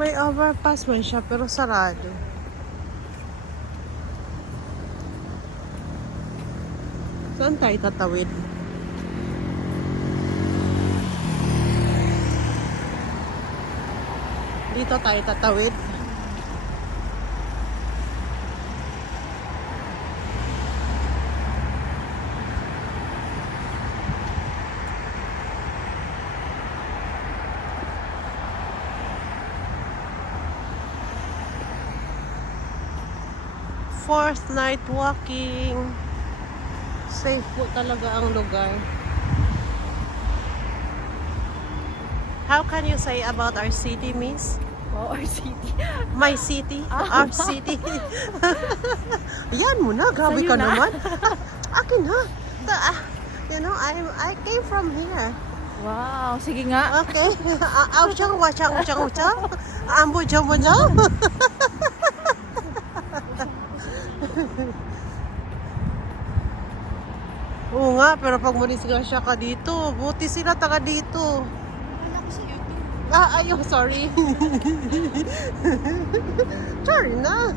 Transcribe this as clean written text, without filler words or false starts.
May overpass man siya pero sarado. Saan tayo tatawid? Dito tayo tatawid. Fourth night walking. Safe po talaga ang lugar. How can you say about our city, miss? Oh, our city. My city? Our city? Yan mo na, grabe Sa'yo ka na. naman. Akin ha. You know, I came from here. Wow, sige nga. Okay. Auchang wachang uchang uchang. Ambo jam mo jam. Oo nga, pero pag manisgasya ka dito, buti sila taga dito. Wala ko sa YouTube. Ayaw, sorry. Sorry na.